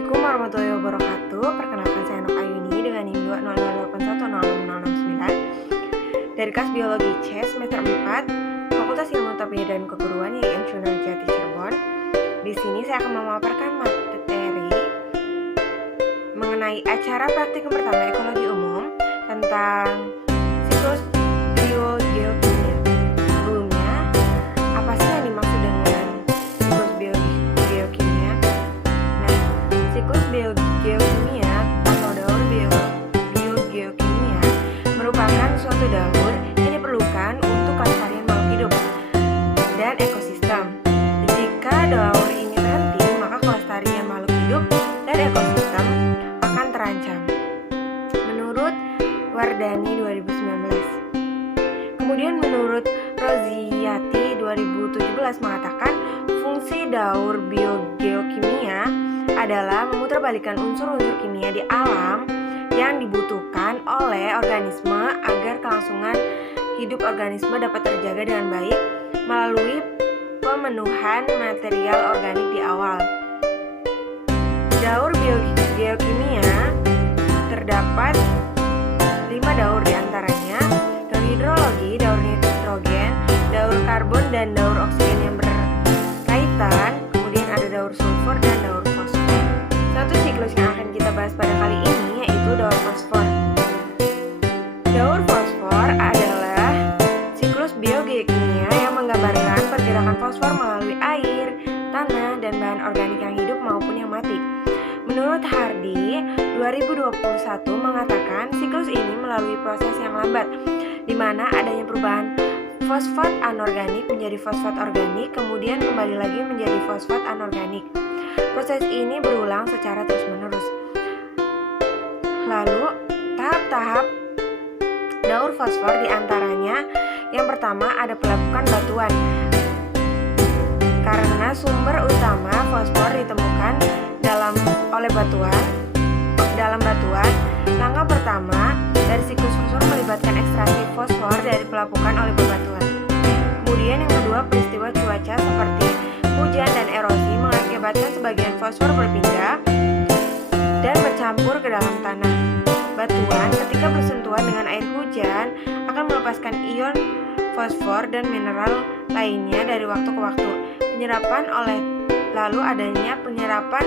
Assalamualaikum warahmatullahi wabarakatuh. Perkenalkan saya Nok Ayuni dengan NIM 200810669 dari kelas Biologi C semester 4 Fakultas Ilmu Tarbiyah dan Keguruan YIN Sunan-Jati Cirebon. Di sini saya akan memaparkan materi mengenai acara praktikum pertama ekologi umum tentang siklus biogeokimia. Sebelumnya, apa sih yang dimaksud dengan siklus biogeokimia? Nah, siklus biogeokimia atau daur biogeokimia merupakan suatu daur yang diperlukan untuk kelestarian makhluk hidup dan ekosistem. Jika daur ini terhenti, maka kelestarian makhluk hidup dan ekosistem akan terancam. Menurut Wardani 2019. Kemudian menurut Roziati 2017 mengatakan fungsi daur biogeokimia adalah memutarbalikkan unsur-unsur kimia di alam yang dibutuhkan oleh organisme agar kelangsungan hidup organisme dapat terjaga dengan baik melalui pemenuhan material organik di awal. Daur biogeokimia terdapat 5 daur diantaranya daur hidrologi, daur nitrogen, daur karbon, dan daur oksigen yang berkaitan. Kemudian ada daur sulfur dan daur fosfor. Satu siklus yang akan kita bahas pada kali ini yaitu daur fosfor. Daur fosfor adalah siklus biogeokimia yang menggambarkan pergerakan fosfor melalui air, tanah, dan bahan organik yang hidup maupun yang mati. Menurut Hardy 2021 mengatakan siklus ini melalui proses yang lambat di mana adanya perubahan fosfat anorganik menjadi fosfat organik, kemudian kembali lagi menjadi fosfat anorganik. Proses ini berulang secara terus-menerus. Lalu, tahap-tahap daur fosfor diantaranya yang pertama ada pelapukan batuan. Karena sumber utama fosfor ditemukan dalam batuan, langkah pertama dari siklus fosfor melibatkan ekstraksi fosfor dari pelapukan oleh bebatuan. Kemudian yang kedua, peristiwa cuaca seperti hujan dan erosi mengakibatkan sebagian fosfor berpindah dan bercampur ke dalam tanah. Batuan ketika bersentuhan dengan air hujan akan melepaskan ion fosfor dan mineral lainnya dari waktu ke waktu. Lalu adanya penyerapan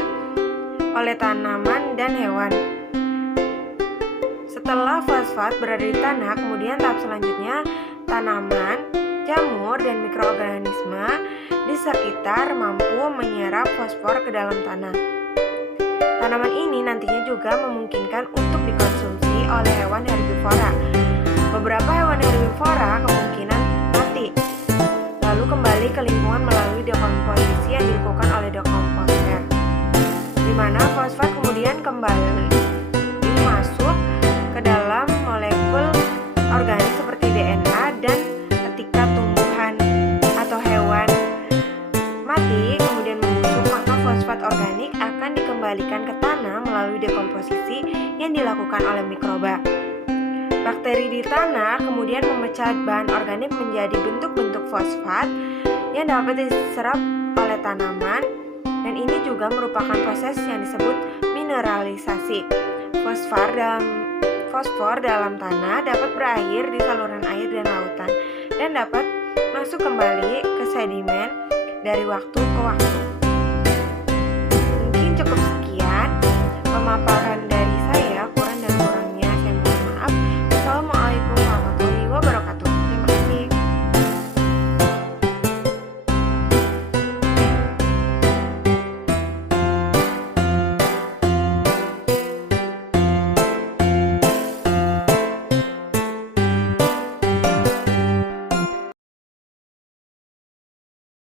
oleh tanaman dan hewan. Setelah fosfat berada di tanah, kemudian tahap selanjutnya tanaman, jamur, dan mikroorganisme di sekitar mampu menyerap fosfor ke dalam tanah. Tanaman ini nantinya juga memungkinkan untuk dikonsumsi oleh hewan herbivora. Beberapa hewan herbivora kemungkinan mati, lalu kembali ke lingkungan melalui dekomposisi yang dilakukan oleh dekomposer, di mana fosfat kemudian kembali masuk ke dalam molekul organik seperti DNA, dan ketika tumbuhan atau hewan mati kemudian membusuk, maka fosfat organik akan dikembalikan ke tanah melalui dekomposisi yang dilakukan oleh mikroba. Bakteri di tanah kemudian memecah bahan organik menjadi bentuk-bentuk fosfat yang dapat diserap oleh tanaman, dan ini juga merupakan proses yang disebut mineralisasi. Fosfor dalam tanah dapat berakhir di saluran air dan lautan dan dapat masuk kembali ke sedimen dari waktu ke waktu.